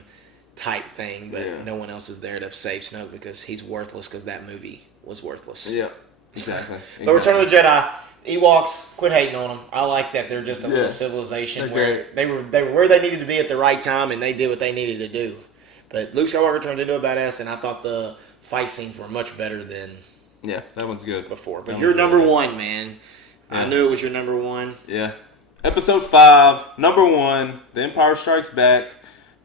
type thing, but no one else is there to save Snoke because he's worthless because that movie was worthless. Yeah. Exactly. But Return of the Jedi, Ewoks, quit hating on them. I like that they're just a little civilization where they were where they needed to be at the right time and they did what they needed to do. But Luke Skywalker turned into a badass, and I thought the fight scenes were much better than that one's good. before. But That you're one's number really good. one, man. Yeah. I knew it was your number one. Yeah. Episode 5, number 1, The Empire Strikes Back,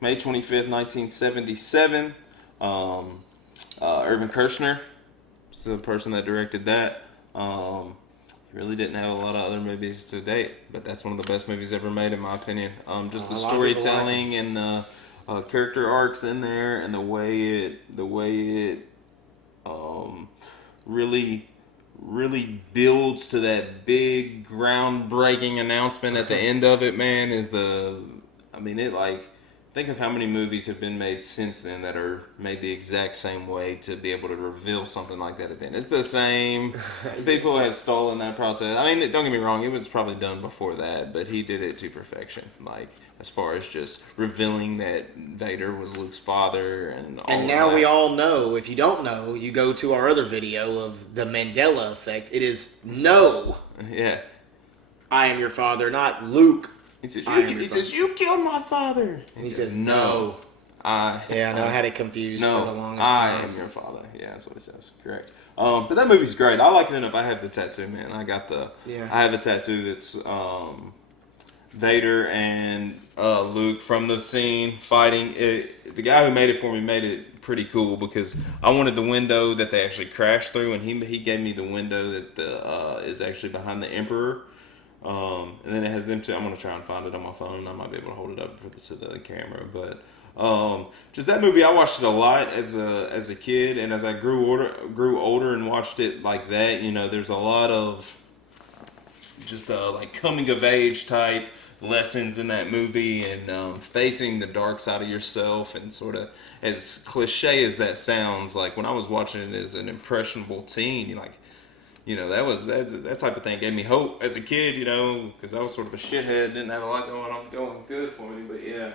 May 25th, 1977. Irvin Kershner is the person that directed that. He really didn't have a lot of other movies to date, but that's one of the best movies ever made, in my opinion. Just the storytelling and the character arcs in there, and the way it really builds to that big groundbreaking announcement at the end of it, man, think of how many movies have been made since then that are made the exact same way to be able to reveal something like that at the end. It's the same. People have stolen that process. I mean, don't get me wrong, it was probably done before that, but he did it to perfection. Like, as far as just revealing that Vader was Luke's father and all And of now that. we all know. If you don't know, you go to our other video of the Mandela effect. It is no, Yeah. I am your father, not Luke. He says, I am your father. you killed my father. And he says, no. I had it confused for the longest I time. am your father. Yeah, that's what it says. Correct. But that movie's great. I like it enough. I have the tattoo, man. I have a tattoo that's Vader and Luke from the scene fighting. The guy who made it for me made it pretty cool because I wanted the window that they actually crashed through, and he gave me the window that is actually behind the Emperor. And then it has them two. I'm gonna try and find it on my phone. I might be able to hold it up to the camera, but just that movie, I watched it a lot as a kid, and as I grew older and watched it like that, there's a lot of just like coming of age type lessons in that movie, and facing the dark side of yourself, and sort of, as cliche as that sounds, like when I was watching it as an impressionable teen, that type of thing gave me hope as a kid, because I was sort of a shithead, didn't have a lot going good for me, but yeah.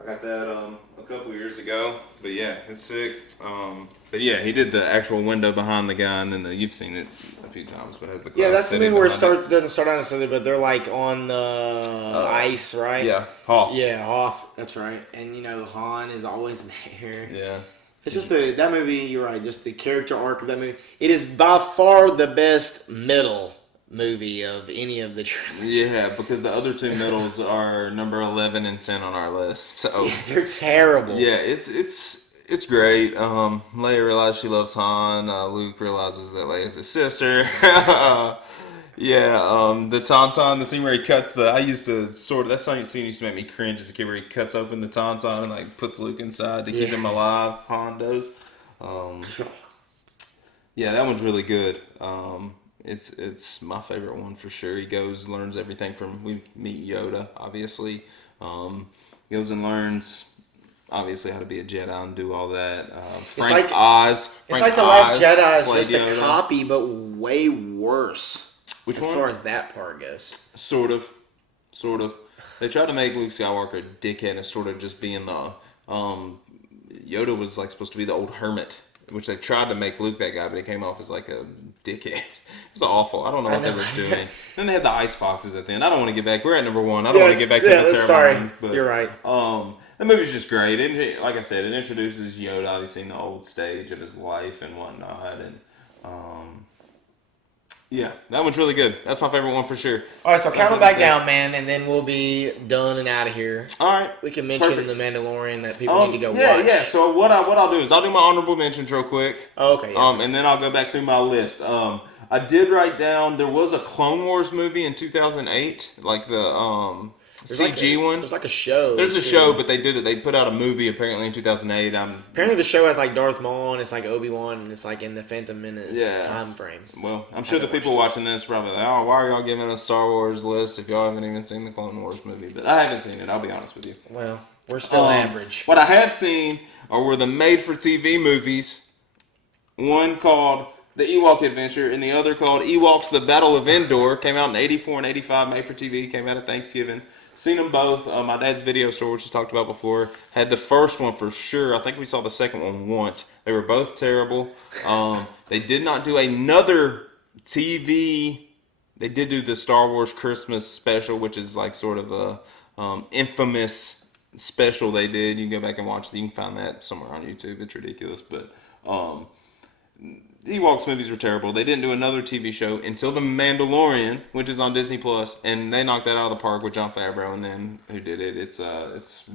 I got that a couple years ago, but yeah, it's sick. But yeah, he did the actual window behind the guy, and then you've seen it a few times, but has the Yeah, that's the movie where it starts. doesn't start out necessarily, but they're like on the ice, right? Yeah, Hoth. Yeah, Hoth. That's right. And Han is always there. Yeah. It's just that movie. You're right. Just the character arc of that movie. It is by far the best middle movie of any of the trilogy. Yeah, because the other two middles are number 11 and 10 on our list. So Yeah, they're terrible. yeah, it's great. Leia realizes she loves Han. Luke realizes that Leia's his sister. Yeah, the tauntaun, the scene where he cuts that scene used to make me cringe as a kid, where he cuts open the tauntaun and like puts Luke inside to keep him alive. Han does. Yeah, that one's really good. It's my favorite one for sure. He learns everything we meet Yoda, obviously. Goes and learns, obviously, how to be a Jedi and do all that. Frank Oz. It's like The Last Jedi is just Yoda. a copy, but way worse. Which one? As far as that part goes. Sort of. They tried to make Luke Skywalker a dickhead and sort of just being the... Yoda was like supposed to be the old hermit, which they tried to make Luke that guy, but he came off as like a dickhead. It was awful. I don't know what they were doing. Then they had the ice foxes at the end. I don't want to get back. We're at number 1. I don't want to get back to the terrible sorry. ones. But, you're right. the movie's just great. Like I said, it introduces Yoda, obviously, in the old stage of his life and whatnot. And yeah, that one's really good. That's my favorite one for sure. All right, so count them back down, man, and then we'll be done and out of here. All right. We can mention Perfect. The Mandalorian that people need to go watch. Yeah. So what I'll do is I'll do my honorable mentions real quick. Oh, okay. Yeah. And then I'll go back through my list. I did write down, there was a Clone Wars movie in 2008, like the CG one. There's like a show. There's a show, but they did it. They put out a movie apparently in 2008. Apparently the show has like Darth Maul and it's like Obi-Wan and it's like in the Phantom Menace time frame. Well, I'm sure the people watching this probably like, oh, why are y'all giving a Star Wars list if y'all haven't even seen the Clone Wars movie? But I haven't seen it, I'll be honest with you. Well, we're still average. What I have seen were the made-for-TV movies. One called The Ewok Adventure and the other called Ewoks The Battle of Endor. Came out in 84 and 85, made for TV, came out at Thanksgiving. Seen them both. My dad's video store, which we talked about before, had the first one for sure. I think we saw the second one once. They were both terrible. They did not do another TV. They did do the Star Wars Christmas special, which is like sort of a infamous special they did. You can go back and watch. You can find that somewhere on YouTube. It's ridiculous, but the Ewoks movies were terrible. They didn't do another TV show until The Mandalorian, which is on Disney Plus, and they knocked that out of the park with Jon Favreau. And then who did it? It's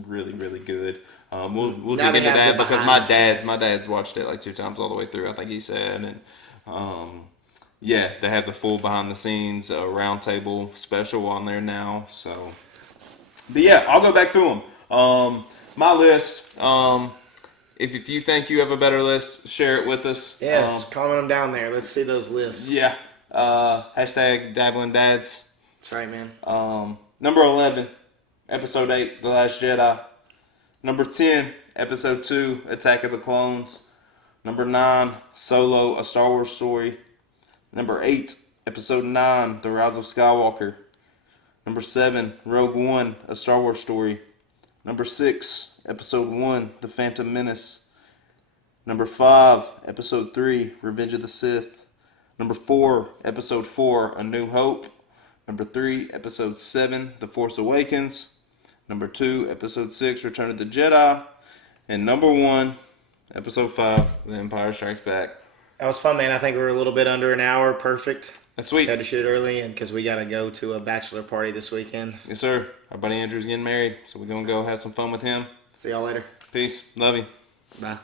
really really good. We'll dig into that because my dad's watched it like 2 times all the way through. I think he said, and yeah, they have the full behind the scenes roundtable special on there now. So, but yeah, I'll go back through them. My list. If you think you have a better list, share it with us. Yes, comment them down there. Let's see those lists. Yeah. Hashtag Dabbling Dads. That's right, man. Number 11, Episode 8, The Last Jedi. Number 10, Episode 2, Attack of the Clones. Number 9, Solo, A Star Wars Story. Number 8, Episode 9, The Rise of Skywalker. Number 7, Rogue One, A Star Wars Story. Number 6, Episode 1, The Phantom Menace. Number 5, Episode 3, Revenge of the Sith. Number 4, Episode 4, A New Hope. Number 3, Episode 7, The Force Awakens. Number 2, Episode 6, Return of the Jedi. And number 1, Episode 5, The Empire Strikes Back. That was fun, man. I think we were a little bit under an hour. Perfect. That's sweet. Had to shoot early, and because we got to go to a bachelor party this weekend. Yes, sir. Our buddy Andrew's getting married, so we're going to go have some fun with him. See y'all later. Peace. Love you. Bye.